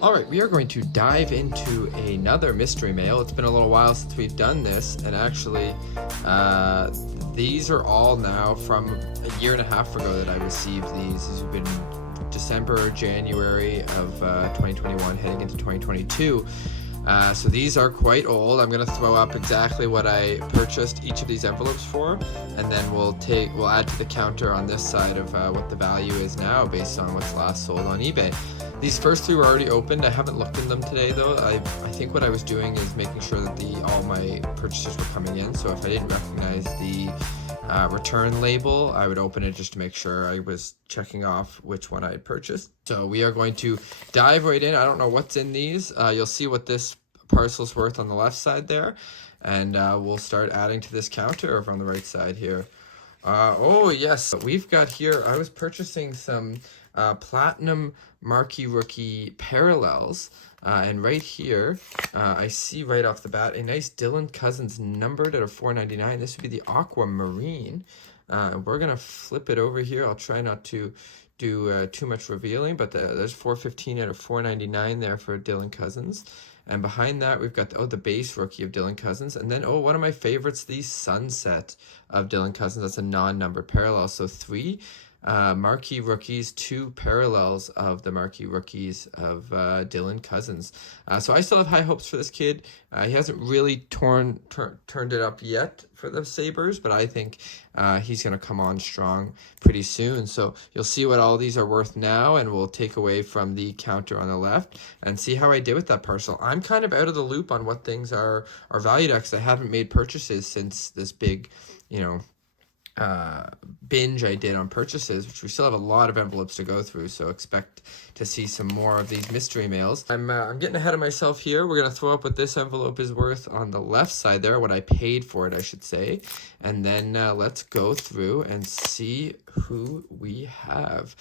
All right, we are going to dive into another mystery mail. It's been a little while since we've done this, and actually, these are all now from a year and a half ago that I received these. These have been December or January of 2021, heading into 2022. So these are quite old. I'm going to throw up exactly what I purchased each of these envelopes for, and then we'll add to the counter on this side of what the value is now based on what's last sold on eBay. These first three were already opened. I haven't looked in them today though. I think what I was doing is making sure that all my purchases were coming in. So if I didn't recognize the return label, I would open it just to make sure I was checking off which one I had purchased. So we are going to dive right in. I don't know what's in these. You'll see what this parcel's worth on the left side there, and we'll start adding to this counter over on the right side here. Oh yes, we've got here, I was purchasing some platinum marquee rookie parallels, and right here I see right off the bat a nice Dylan Cousins numbered at a $4.99. This would be the aquamarine. We're gonna flip it over here. I'll try not to do too much revealing, but there's $4.15 out of $4.99 there for Dylan Cousins. And behind that, we've got the base rookie of Dylan Cousins. And then, one of my favorites, the sunset of Dylan Cousins. That's a non-numbered parallel. So 3 marquee rookies, 2 parallels of the marquee rookies of Dylan Cousins. So I still have high hopes for this kid. He hasn't really turned it up yet for the Sabres, but I think he's going to come on strong pretty soon. So you'll see what all these are worth now, and we'll take away from the counter on the left and see how I did with that parcel. I'm kind of out of the loop on what things are valued at, because I haven't made purchases since this big, binge I did on purchases, which we still have a lot of envelopes to go through, so expect to see some more of these mystery mails. I'm getting ahead of myself here. We're going to throw up what this envelope is worth on the left side there, what I paid for it, I should say, and then let's go through and see who we have.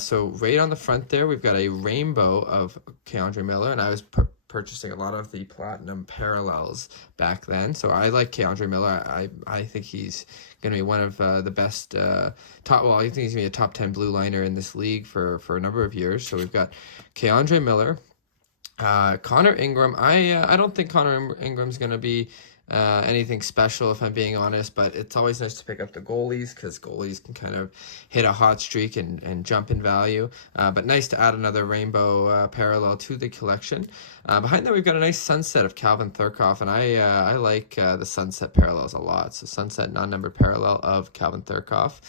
So right on the front there, we've got a rainbow of K'Andre Miller, and I was purchasing a lot of the platinum parallels back then, so I like K'Andre Miller. I think he's going to be one of the best I think he's going to be a top 10 blue liner in this league for a number of years. So we've got K'Andre Miller, Connor Ingram. I don't think Connor Ingram's going to be anything special, if I'm being honest, but it's always nice to pick up the goalies, because goalies can kind of hit a hot streak and jump in value, but nice to add another rainbow parallel to the collection. Behind that, we've got a nice sunset of Calvin Thurkoff, and I like the sunset parallels a lot. So sunset non-numbered parallel of Calvin Thurkoff.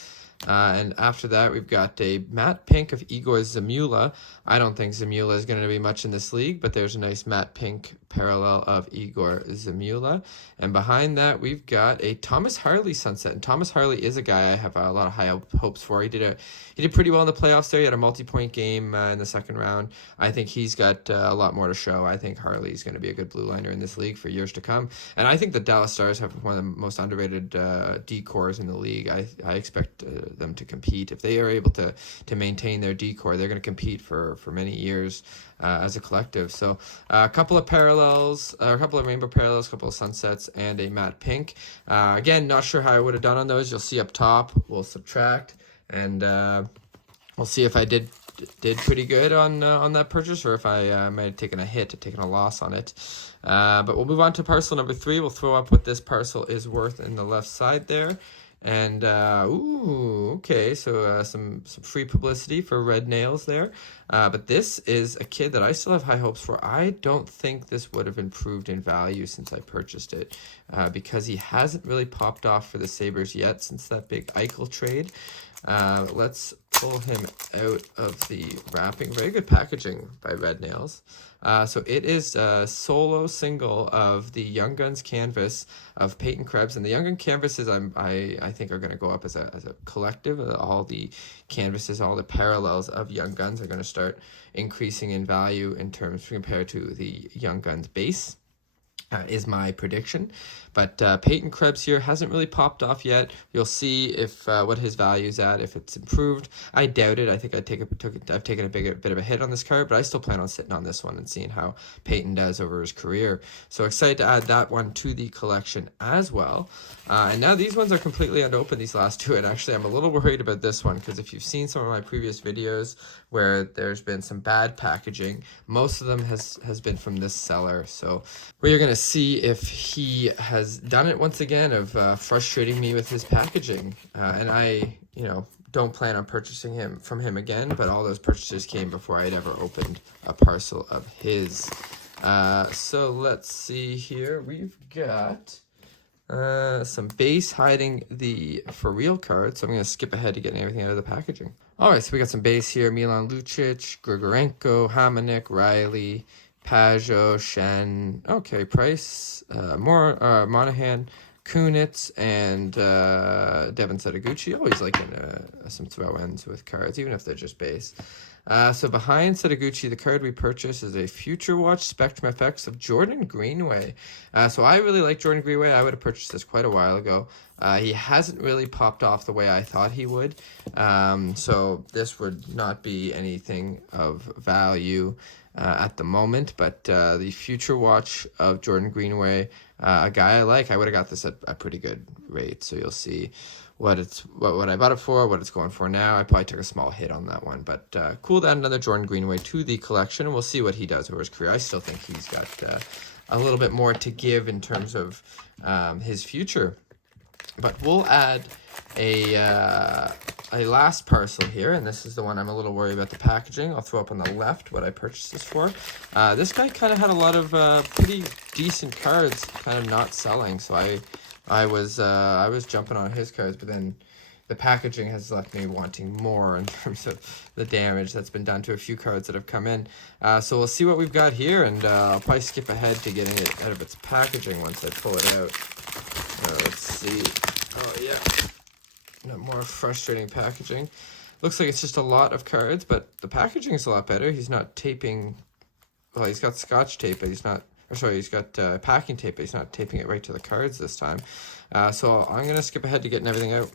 And after that, we've got a matte pink of Igor Zamula. I don't think Zamula is going to be much in this league, but there's a nice matte pink parallel of Igor Zamula. And behind that, we've got a Thomas Harley sunset. And Thomas Harley is a guy I have a lot of high hopes for. He did pretty well in the playoffs there. He had a multi-point game in the second round. I think he's got a lot more to show. I think Harley's going to be a good blue liner in this league for years to come. And I think the Dallas Stars have one of the most underrated D-cores in the league. I expect them to compete. If they are able to maintain their D-core, they're going to compete for many years as a collective. So a couple of parallels, a couple of rainbow parallels, a couple of sunsets, and a matte pink. Again, not sure how I would have done on those. You'll see up top. We'll subtract, and we'll see if I did pretty good on that purchase, or if I might have taken a loss on it. But we'll move on to parcel number 3. We'll throw up what this parcel is worth in the left side there. And okay, so some free publicity for Red Nails there, but this is a kid that I still have high hopes for. I don't think this would have improved in value since I purchased it, because he hasn't really popped off for the Sabres yet since that big Eichel trade. Let's pull him out of the wrapping. Very good packaging by Red Nails. So it is a solo single of the Young Guns canvas of Peyton Krebs, and the Young Gun canvases I think are going to go up as a collective. All the canvases, all the parallels of Young Guns are going to start increasing in value in terms compared to the Young Guns base. is my prediction. But Peyton Krebs here hasn't really popped off yet. You'll see if what his value is at, if it's improved. I doubt it. I think I've taken a bit of a hit on this card, but I still plan on sitting on this one and seeing how Peyton does over his career. So excited to add that one to the collection as well. And now these ones are completely unopened, these last two, and actually I'm a little worried about this one, because if you've seen some of my previous videos where there's been some bad packaging, most of them has been from this seller. So we're going to see if he has done it once again of frustrating me with his packaging. And I, don't plan on purchasing from him again, but all those purchases came before I'd ever opened a parcel of his. So let's see here. We've got some base hiding the for real cards. So I'm going to skip ahead to getting everything out of the packaging. All right, so we got some base here. Milan Lucic, Grigorenko, Hamonic, Riley, Pajot, Shen, okay, Price, Monahan, Kunitz, and Devin Setaguchi. Always liking some throw-ins with cards, even if they're just base. So behind Setaguchi, the card we purchased is a Future Watch Spectrum FX of Jordan Greenway. So I really like Jordan Greenway. I would have purchased this quite a while ago. He hasn't really popped off the way I thought he would. So this would not be anything of value at the moment, but the Future Watch of Jordan Greenway, a guy I like, I would have got this at a pretty good rate. So you'll see what I bought it for, what it's going for now. I probably took a small hit on that one, but cool to add another Jordan Greenway to the collection, and we'll see what he does over his career. I still think he's got a little bit more to give in terms of his future. But we'll add a last parcel here, and this is the one I'm a little worried about the packaging. I'll throw up on the left what I purchased this for. This guy kind of had a lot of pretty decent cards kind of not selling, so I was jumping on his cards, but then the packaging has left me wanting more in terms of the damage that's been done to a few cards that have come in. So we'll see what we've got here, and I'll probably skip ahead to getting it out of its packaging once I pull it out. Let's see. Oh, yeah. More frustrating packaging. Looks like it's just a lot of cards, but the packaging is a lot better. He's not taping. Well, he's got scotch tape, but he's not. Or sorry, he's got packing tape, but he's not taping it right to the cards this time. So I'm going to skip ahead to getting everything out.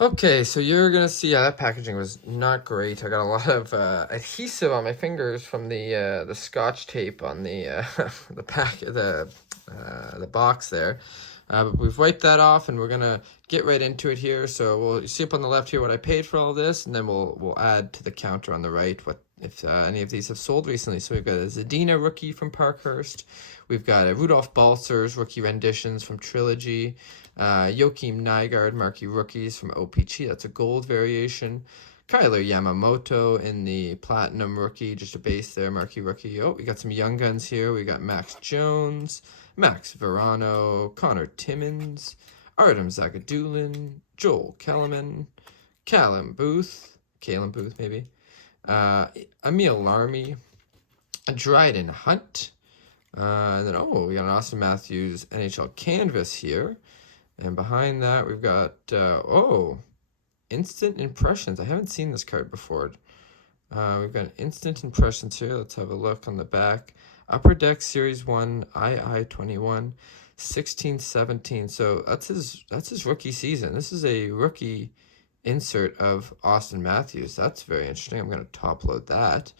Okay, so you're going to see, that packaging was not great. I got a lot of adhesive on my fingers from the scotch tape on the the box there. But we've wiped that off, and we're going to get right into it here. So we'll see up on the left here what I paid for all this, and then we'll add to the counter on the right if any of these have sold recently. So we've got a Zadina rookie from Parkhurst. We've got a Rudolph Balcers rookie renditions from Trilogy. Joachim Nygaard marquee rookies from o-pee-chee. That's a gold variation. Kyler Yamamoto in the platinum rookie, just a base there, marquee rookie. Oh, we got some young guns here. We got Max Jones, Max Verano, Connor Timmins, Artem Zagadulin, Joel Kellerman, Calum Booth maybe, Emil Larmy, Dryden Hunt, and then, we got an Auston Matthews NHL canvas here. And behind that, we've got, Instant Impressions. I haven't seen this card before. We've got Instant Impressions here. Let's have a look on the back. Upper Deck Series 1, II-21, 16-17. So that's his rookie season. This is a rookie insert of Auston Matthews. That's very interesting. I'm going to top load that.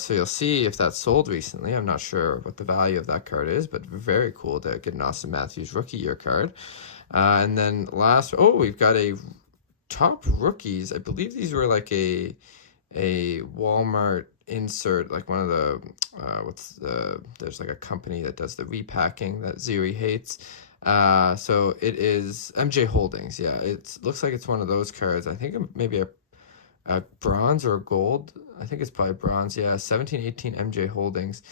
So you'll see if that's sold recently. I'm not sure what the value of that card is, but very cool to get an Auston Matthews rookie year card. And then last, we've got a top rookies. I believe these were like a Walmart insert, like one of the, there's like a company that does the repacking that Ziri hates. So it is MJ Holdings. Yeah, it looks like it's one of those cards. I think maybe a bronze or a gold. I think it's by bronze. Yeah, 17-18 MJ Holdings.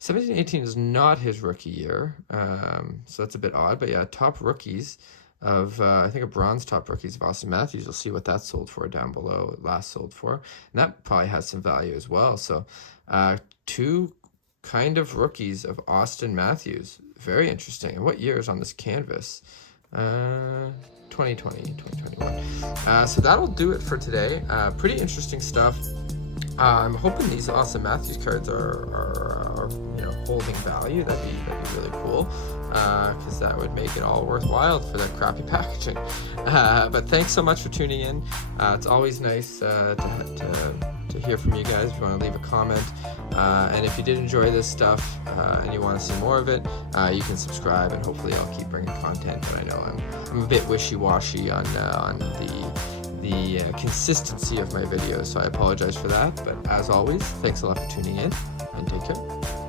17-18 is not his rookie year, so that's a bit odd. But yeah, top rookies of, I think a bronze top rookies of Auston Matthews. You'll see what that sold for down below, last sold for. And that probably has some value as well. So two kind of rookies of Auston Matthews. Very interesting. And what year is on this canvas? 2020, 2021. So that'll do it for today. Pretty interesting stuff. I'm hoping these Auston Matthews cards are holding value. That'd be really cool, because that would make it all worthwhile for that crappy packaging. But thanks so much for tuning in. It's always nice to hear from you guys. If you want to leave a comment, and if you did enjoy this stuff and you want to see more of it, you can subscribe, and hopefully I'll keep bringing content. But I know I'm a bit wishy-washy on the consistency of my videos, so I apologize for that. But as always, thanks a lot for tuning in, and take care.